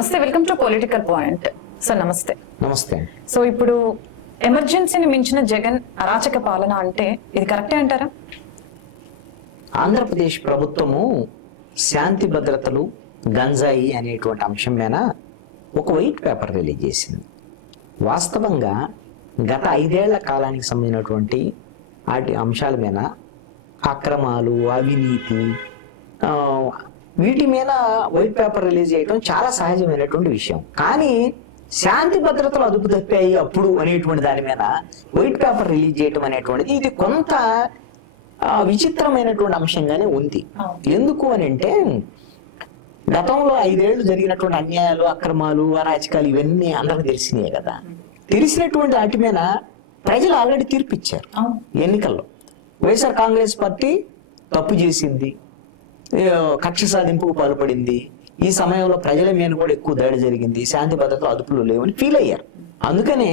నమస్తే, welcome to political point. Sir నమస్తే. నమస్తే. సో ఇప్పుడు ఎమర్జెన్సీని మించిన జగన్ అరాచక పాలన అంటే ఇది కరెక్టే అంటారా? ఆంధ్రప్రదేశ్ ప్రభుత్వము శాంతి భద్రతలు, గంజాయి అనేటువంటి అంశం మీద ఒక వైట్ పేపర్ రిలీజ్ చేసింది. వాస్తవంగా గత 5 ఏళ్ల కాలానికి సంబంధించినటువంటి వాటి అంశాల మీద, అక్రమాలు, అవినీతి, వీటి మీద వైట్ పేపర్ రిలీజ్ చేయడం చాలా సహజమైనటువంటి విషయం. కానీ శాంతి భద్రతలు అదుపు తప్పాయి అప్పుడు అనేటువంటి దాని మీద వైట్ పేపర్ రిలీజ్ చేయడం అనేటువంటిది ఇది కొంత విచిత్రమైనటువంటి అంశంగానే ఉంది. ఎందుకు అని అంటే గతంలో 5 ఏళ్లు జరిగినటువంటి అన్యాయాలు, అక్రమాలు, అరాచకాలు ఇవన్నీ అందరికి తెలిసినాయి కదా. తెలిసినటువంటి వాటి మీద ప్రజలు ఆల్రెడీ తీర్పిచ్చారు ఎన్నికల్లో. వైఎస్ఆర్ కాంగ్రెస్ పార్టీ తప్పు చేసింది, కక్ష సాధింపుకు పాల్పడింది, ఈ సమయంలో ప్రజల మీద కూడా ఎక్కువ దాడి జరిగింది, శాంతి భద్రతలు అదుపులో లేవని ఫీల్ అయ్యారు. అందుకనే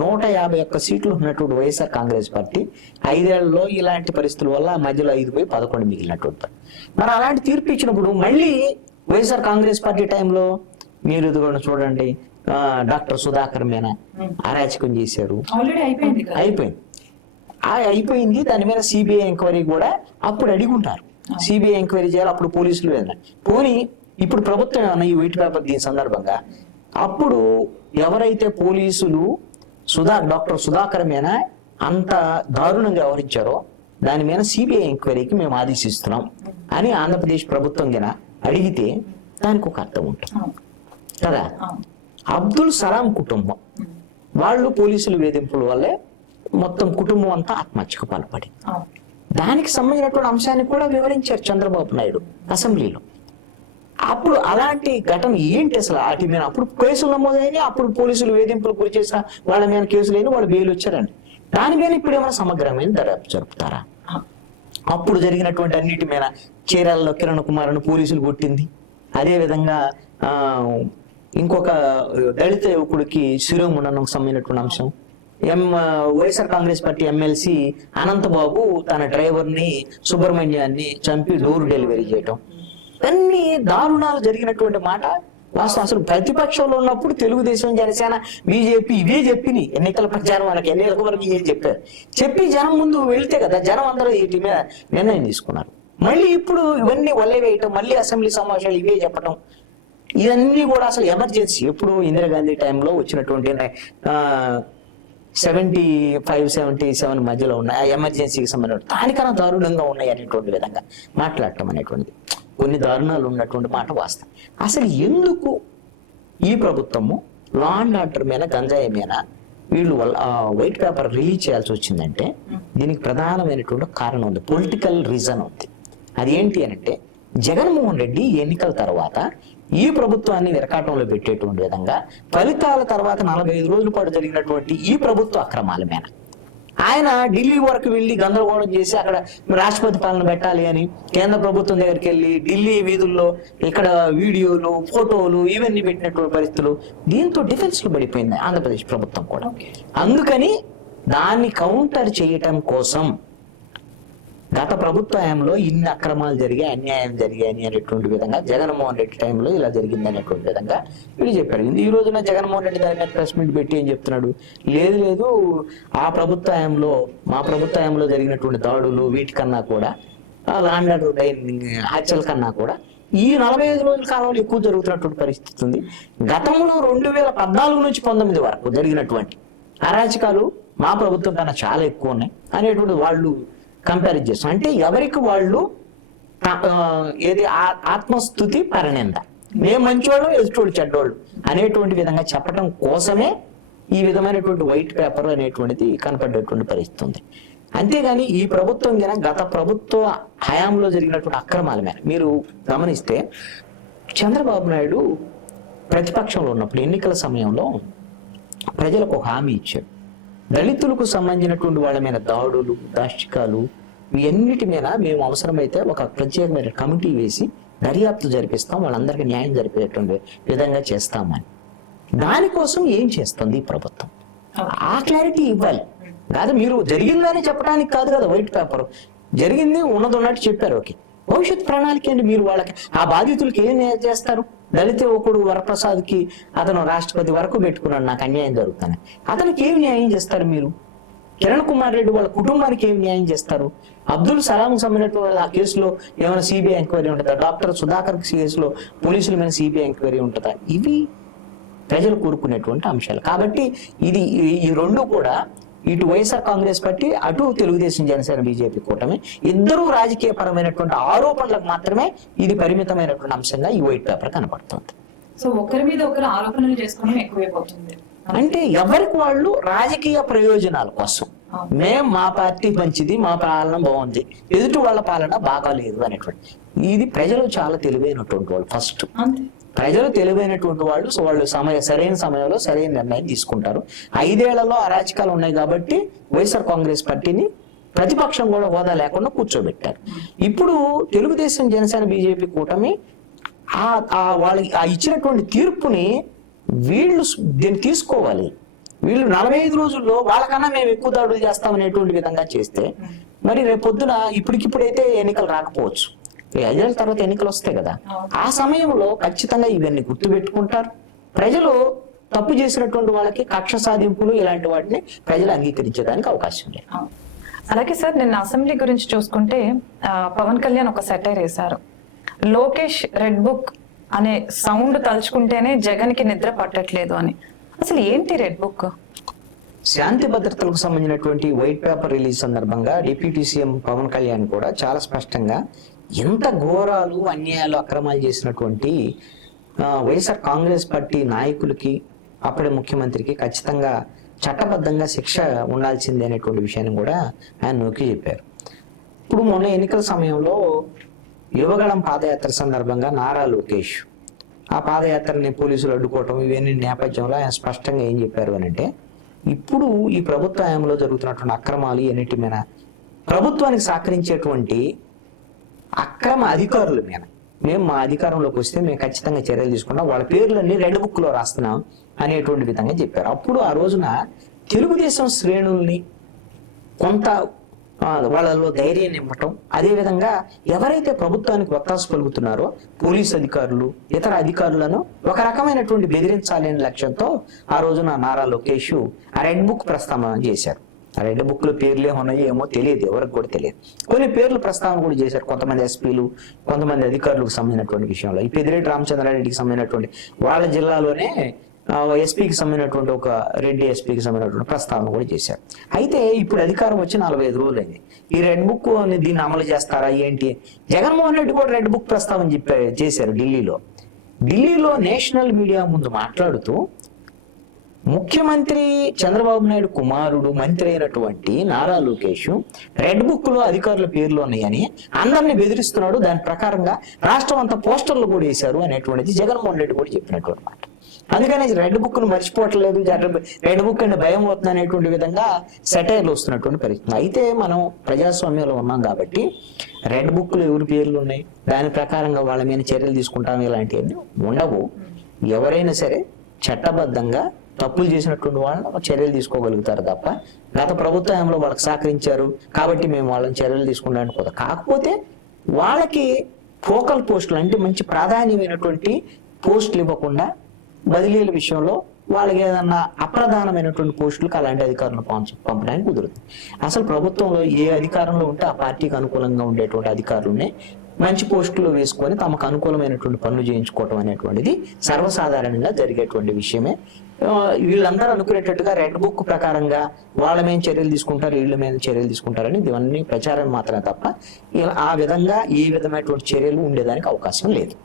151 సీట్లు ఉన్నటువంటి వైఎస్ఆర్ కాంగ్రెస్ పార్టీ 5 ఏళ్లలో ఇలాంటి పరిస్థితుల వల్ల మధ్యలో 5 పోయి 11 మిగిలినటువంటి. మరి అలాంటి తీర్పు ఇచ్చినప్పుడు మళ్ళీ వైఎస్ఆర్ కాంగ్రెస్ పార్టీ టైంలో మీరు ఇది కూడా చూడండి, డాక్టర్ సుధాకర్ మీద అరాచకం చేశారు. అయిపోయింది. దాని మీద సిబిఐ ఎంక్వైరీ కూడా అప్పుడు అడిగుంటారు. సిబిఐ ఎంక్వైరీ చేయాలి, అప్పుడు పోలీసులు వెళ్ళాలి. పోనీ ఇప్పుడు ప్రభుత్వం ఏమన్నా ఈ వైట్ పేపర్ దీని సందర్భంగా అప్పుడు ఎవరైతే పోలీసులు డాక్టర్ సుధాకర్ మీద అంత దారుణంగా వ్యవహరించారో దాని మీద సిబిఐ ఎంక్వైరీకి మేము ఆదేశిస్తున్నాం అని ఆంధ్రప్రదేశ్ ప్రభుత్వం కింద అడిగితే దానికి ఒక అర్థం ఉంటుంది కదా. అబ్దుల్ సలాం కుటుంబం వాళ్ళు పోలీసుల వేధింపుల వల్లే మొత్తం కుటుంబం అంతా ఆత్మహత్యకు పాల్పడి, దానికి సంబంధించినటువంటి అంశాన్ని కూడా వివరించారు చంద్రబాబు నాయుడు అసెంబ్లీలో. అప్పుడు అలాంటి ఘటన ఏంటి అసలు? వాటి మీద అప్పుడు కేసులు నమోదైనా, అప్పుడు పోలీసులు వేధింపులు గురి చేసిన వాళ్ళ మీద కేసులు అయినా వాళ్ళు బెయిల్ వచ్చారండి. దాని మీద ఇప్పుడు ఏమైనా సమగ్రమైన దర్యాప్తు జరుపుతారా? అప్పుడు జరిగినటువంటి అన్నిటి మీద చీరాలలో కిరణ్ కుమార్ను పోలీసులు కొట్టింది, అదే విధంగా ఇంకొక దళిత యువకుడికి శిరోముండనకు సంబంధించినటువంటి అంశం, వైఎస్ఆర్ కాంగ్రెస్ పార్టీ ఎమ్మెల్సీ అనంతబాబు తన డ్రైవర్ని సుబ్రహ్మణ్యాన్ని చంపి డోర్ డెలివరీ చేయటం, అన్ని దారుణాలు జరిగినటువంటి మాట వాస్తవం. అసలు ప్రతిపక్షంలో ఉన్నప్పుడు తెలుగుదేశం, జనసేన, బీజేపీ ఇవే చెప్పినాయి ఎన్నికల ప్రచారం, వాళ్ళకి ఎన్నికల వరకు ఇవే చెప్పారు. చెప్పి జనం ముందు వెళ్తే కదా జనం అందరూ వీటి మీద నిర్ణయం తీసుకున్నారు. మళ్ళీ ఇప్పుడు ఇవన్నీ వల్లే వేయటం, మళ్ళీ అసెంబ్లీ సమావేశాలు ఇవే చెప్పటం, ఇవన్నీ కూడా అసలు ఎమర్జెన్సీ ఎప్పుడు ఇందిరాగాంధీ టైంలో వచ్చినటువంటి 75-77 మధ్యలో ఉన్నాయి ఎమర్జెన్సీకి సంబంధించిన దానికన్నా దారుణంగా ఉన్నాయి అనేటువంటి విధంగా మాట్లాడటం అనేటువంటిది కొన్ని దారుణాలు ఉన్నటువంటి మాట వాస్తవం. అసలు ఎందుకు ఈ ప్రభుత్వము లా అండ్ ఆర్డర్ మీద, గంజాయి మీద వీళ్ళు వైట్ పేపర్ రిలీజ్ చేయాల్సి వచ్చిందంటే దీనికి ప్రధానమైనటువంటి కారణం ఉంది, పొలిటికల్ రీజన్ ఉంది. అది ఏంటి అంటే జగన్మోహన్ రెడ్డి ఎన్నికల తర్వాత ఈ ప్రభుత్వాన్ని నిరకాటంలో పెట్టేటువంటి విధంగా ఫలితాల తర్వాత 45 రోజుల పాటు జరిగినటువంటి ఈ ప్రభుత్వ అక్రమాల మీద ఆయన ఢిల్లీ వరకు వెళ్ళి గందరగోళం చేసి అక్కడ రాష్ట్రపతి పాలన పెట్టాలి అని కేంద్ర ప్రభుత్వం దగ్గరికి వెళ్ళి ఢిల్లీ వీధుల్లో ఇక్కడ వీడియోలు, ఫోటోలు ఇవన్నీ పెట్టినటువంటి పరిస్థితులు, దీంతో డిఫెన్స్ లో పడిపోయింది ఆంధ్రప్రదేశ్ ప్రభుత్వం కూడా. అందుకని దాన్ని కౌంటర్ చేయటం కోసం గత ప్రభుత్వ హయాంలో ఇన్ని అక్రమాలు జరిగాయి, అన్యాయం జరిగాయి అనేటువంటి విధంగా జగన్మోహన్ రెడ్డి టైంలో ఇలా జరిగింది అనేటువంటి విధంగా వీళ్ళు చెప్పారు. ఈ రోజున జగన్మోహన్ రెడ్డి దాని మీద ప్రెస్ మీట్ పెట్టి ఏం చెప్తున్నాడు? లేదు ఆ ప్రభుత్వ హయాంలో, మా ప్రభుత్వ హయాంలో జరిగినటువంటి దాడులు వీటికన్నా కూడా, ల్యాండ్ హత్యల కన్నా కూడా ఈ 45 రోజుల కాలంలో ఎక్కువ జరుగుతున్నటువంటి పరిస్థితి ఉంది. గతంలో 2014 నుంచి 19 వరకు జరిగినటువంటి అరాచకాలు మా ప్రభుత్వం కన్నా చాలా ఎక్కువ ఉన్నాయి అనేటువంటి వాళ్ళు కంపేర్ చేస్తాం. అంటే ఎవరికి వాళ్ళు ఏది ఆత్మస్థుతి, పరనింద, మేము మంచివాళ్ళు, ఎదుటోళ్ళు చెడ్డోళ్ళు అనేటువంటి విధంగా చెప్పడం కోసమే ఈ విధమైనటువంటి వైట్ పేపర్ అనేటువంటిది కనపడేటువంటి పరిస్థితి ఉంది. అంతేగాని ఈ ప్రభుత్వం గత ప్రభుత్వ హయాంలో జరిగినటువంటి అక్రమాల మీద మీరు గమనిస్తే చంద్రబాబు నాయుడు ప్రతిపక్షంలో ఉన్నప్పుడు ఎన్నికల సమయంలో ప్రజలకు ఒక హామీ ఇచ్చాడు. దళితులకు సంబంధించినటువంటి వాళ్ళ మీద దాడులు, దాష్టికాలు ఇవన్నిటి మీద మేము అవసరమైతే ఒక ప్రత్యేకమైన కమిటీ వేసి దర్యాప్తు జరిపిస్తాం, వాళ్ళందరికీ న్యాయం జరిపేటువంటి విధంగా చేస్తామని. దానికోసం ఏం చేస్తుంది ప్రభుత్వం? ఆ క్లారిటీ ఇవ్వాలి కాదు. మీరు జరిగిందని చెప్పడానికి కాదు కదా వైట్ పేపర్, జరిగింది ఉన్నట్టు చెప్పారు, ఓకే. భవిష్యత్ ప్రణాళిక ఏంటి? మీరు వాళ్ళకి ఆ బాధితులకి ఏం చేస్తారు? దళిత యువకుడు వరప్రసాద్కి అతను రాష్ట్రపతి వరకు పెట్టుకున్నాడు, నాకు అన్యాయం జరుగుతుంది. అతనికి ఏమి న్యాయం చేస్తారు మీరు? కిరణ్ కుమార్ రెడ్డి వాళ్ళ కుటుంబానికి ఏమి న్యాయం చేస్తారు? అబ్దుల్ సలాం సంబంధించిన ఆ కేసులో ఏమైనా సిబిఐ ఎంక్వైరీ ఉంటుందా? డాక్టర్ సుధాకర్ కేసులో పోలీసుల మీద సిబిఐ ఎంక్వైరీ ఉంటుందా? ఇవి ప్రజలు కోరుకునేటువంటి అంశాలు. కాబట్టి ఈ రెండు కూడా ఇటు వైఎస్ఆర్ కాంగ్రెస్ పార్టీ, అటు తెలుగుదేశం జనసేన బీజేపీ కూటమి ఇద్దరు రాజకీయ పరమైనటువంటి ఆరోపణలకు మాత్రమే ఇది పరిమితమైనటువంటి అంశంగా ఈ వైట్ పేపర్ కనబడుతుంది. సో ఒకరి మీద ఒకరు ఆరోపణలు చేసుకోవడం ఎక్కువైపోతుంది. అంటే ఎవరికి వాళ్ళు రాజకీయ ప్రయోజనాల కోసం మా పార్టీ మంచిది, మా పాలన బాగుంది, ఎదుటి వాళ్ళ పాలన బాగాలేదు అనేటువంటి. ఇది ప్రజలు చాలా తెలివైనటువంటి వాళ్ళు. ఫస్ట్ ప్రజలు తెలివైనటువంటి వాళ్ళు. సో వాళ్ళు సరైన సమయంలో సరైన నిర్ణయం తీసుకుంటారు. 5 ఏళ్లలో అరాచకాలు ఉన్నాయి కాబట్టి వైఎస్ఆర్ కాంగ్రెస్ పార్టీని ప్రతిపక్షం కూడా హోదా లేకుండా కూర్చోబెట్టారు. ఇప్పుడు తెలుగుదేశం జనసేన బీజేపీ కూటమి వాళ్ళకి ఇచ్చినటువంటి తీర్పుని వీళ్ళు దీన్ని తీసుకోవాలి. వీళ్ళు 45 రోజుల్లో వాళ్ళకన్నా మేము ఎక్కువ దాడులు చేస్తామనేటువంటి విధంగా చేస్తే మరి రేపొద్దున ఇప్పటికిప్పుడైతే ఎన్నికలు రాకపోవచ్చు, 5 ఏళ్ళ తర్వాత ఎన్నికలు వస్తాయి కదా, ఆ సమయంలో ఖచ్చితంగా ఇవన్నీ గుర్తుపెట్టుకుంటారు. ప్రజలు తప్పు చేసినటువంటి వాళ్ళకి కక్ష సాధింపులు ఇలాంటి వాటిని ప్రజలు అంగీకరించడానికి అవకాశం లేదు. అలాగే సార్, నిన్న అసెంబ్లీ గురించి చూసుకుంటే పవన్ కళ్యాణ్ ఒక సెటైర్ వేశారు. లోకేష్ రెడ్ బుక్ అనే సౌండ్ తలుచుకుంటేనే జగన్ కి నిద్ర పట్టట్లేదు అని. అసలు ఏంటి రెడ్ బుక్? శాంతి భద్రతలకు సంబంధించినటువంటి వైట్ పేపర్ రిలీజ్ సందర్భంగా డిప్యూటీ సీఎం పవన్ కళ్యాణ్ కూడా చాలా స్పష్టంగా ఎంత ఘోరాలు, అన్యాయాలు, అక్రమాలు చేసినటువంటి వైఎస్ఆర్ కాంగ్రెస్ పార్టీ నాయకులకి, అప్పటి ముఖ్యమంత్రికి ఖచ్చితంగా చట్టబద్ధంగా శిక్ష ఉండాల్సిందే అనేటువంటి విషయాన్ని కూడా ఆయన నొక్కి చెప్పారు. ఇప్పుడు మొన్న ఎన్నికల సమయంలో యువగళం పాదయాత్ర సందర్భంగా నారా లోకేష్ ఆ పాదయాత్రని పోలీసులు అడ్డుకోవటం, ఇవన్నీ నేపథ్యంలో ఆయన స్పష్టంగా ఏం చెప్పారు అని అంటే, ఇప్పుడు ఈ ప్రభుత్వ హయాంలో జరుగుతున్నటువంటి అక్రమాలు ఎన్నిటి మీద ప్రభుత్వానికి సహకరించేటువంటి అక్రమ అధికారుల మీద మేము మా అధికారంలోకి వస్తే మేము ఖచ్చితంగా చర్యలు తీసుకున్నాం, వాళ్ళ పేర్లన్నీ రెడ్ బుక్ లో రాస్తున్నాం అనేటువంటి విధంగా చెప్పారు. అప్పుడు ఆ రోజున తెలుగుదేశం శ్రేణుల్ని కొంత వాళ్ళలో ధైర్యం నింపటం, అదేవిధంగా ఎవరైతే ప్రభుత్వానికి ఒత్తాసు పలుకుతున్నారో పోలీస్ అధికారులు, ఇతర అధికారులను ఒక రకమైనటువంటి బెదిరించాలనే లక్ష్యంతో ఆ రోజున నారా లోకేష్ ఆ రెడ్ బుక్ ప్రస్తావన చేశారు. ఆ రెడ్ బుక్ లో పేర్లే ఉన్నాయో ఏమో తెలియదు, ఎవరికి కూడా తెలియదు. కొన్ని పేర్లు ప్రస్తావన కూడా చేశారు. కొంతమంది ఎస్పీలు, కొంతమంది అధికారులకు సంబంధించినటువంటి విషయంలో ఈ పెద్దిరెడ్డి రామచంద్రారెడ్డికి సంబంధించినటువంటి వాళ్ళ జిల్లాలోనే ఎస్పీకి సంబంధించినటువంటి ఒక రెడ్డి ఎస్పీకి సంబంధించినటువంటి ప్రస్తావన కూడా చేశారు. అయితే ఇప్పుడు అధికారం వచ్చి 45 రోజులు అయింది. ఈ రెడ్ బుక్ దీన్ని అమలు చేస్తారా ఏంటి? జగన్మోహన్ రెడ్డి కూడా రెడ్ బుక్ ప్రస్తావన చేశారు ఢిల్లీలో నేషనల్ మీడియా ముందు మాట్లాడుతూ, ముఖ్యమంత్రి చంద్రబాబు నాయుడు కుమారుడు మంత్రి అయినటువంటి నారా లోకేష్ రెడ్ బుక్ లో అధికారుల పేర్లు ఉన్నాయని అందరినీ బెదిరిస్తున్నాడు, దాని ప్రకారంగా రాష్ట్రం అంతా పోస్టర్లు కూడా వేశారు అనేటువంటిది జగన్మోహన్ రెడ్డి కూడా చెప్పినటువంటి మాట. అందుకని రెడ్ బుక్ ను మర్చిపోవట్లేదు, రెడ్ బుక్ అంటే భయం అవుతుంది అనేటువంటి విధంగా సెటైర్లు వస్తున్నటువంటి పరిస్థితి. అయితే మనం ప్రజాస్వామ్యంలో ఉన్నాం కాబట్టి రెడ్ బుక్ లో ఎవరి పేర్లు ఉన్నాయి, దాని ప్రకారంగా వాళ్ళ మీద చర్యలు తీసుకుంటాం, ఇలాంటివన్నీ ఉండవు. ఎవరైనా సరే చట్టబద్ధంగా తప్పులు చేసినటువంటి వాళ్ళని చర్యలు తీసుకోగలుగుతారు తప్ప గత ప్రభుత్వంలో వాళ్ళకి సహకరించారు కాబట్టి మేము వాళ్ళని చర్యలు తీసుకుంటానికి పోతాం. కాకపోతే వాళ్ళకి ఫోకల్ పోస్టులు అంటే మంచి ప్రాధాన్యమైనటువంటి పోస్టులు ఇవ్వకుండా బదిలీల విషయంలో వాళ్ళకి ఏదన్నా అప్రధానమైనటువంటి పోస్టులకు అలాంటి అధికారులను పంపడానికి కుదురుతుంది. అసలు ప్రభుత్వంలో ఏ అధికారంలో ఉంటే ఆ పార్టీకి అనుకూలంగా ఉండేటువంటి అధికారులనే మంచి పోస్టులు వేసుకొని తమకు అనుకూలమైనటువంటి పనులు చేయించుకోవటం అనేటువంటిది సర్వసాధారణంగా జరిగేటువంటి విషయమే. వీళ్ళందరూ అనుకునేటట్టుగా రెడ్ బుక్ ప్రకారంగా వాళ్ళ మీద చర్యలు తీసుకుంటారు, వీళ్ళ మీద చర్యలు తీసుకుంటారని ఇవన్నీ ప్రచారం మాత్రమే తప్ప ఆ విధంగా ఏ విధమైనటువంటి చర్యలు ఉండేదానికి అవకాశం లేదు.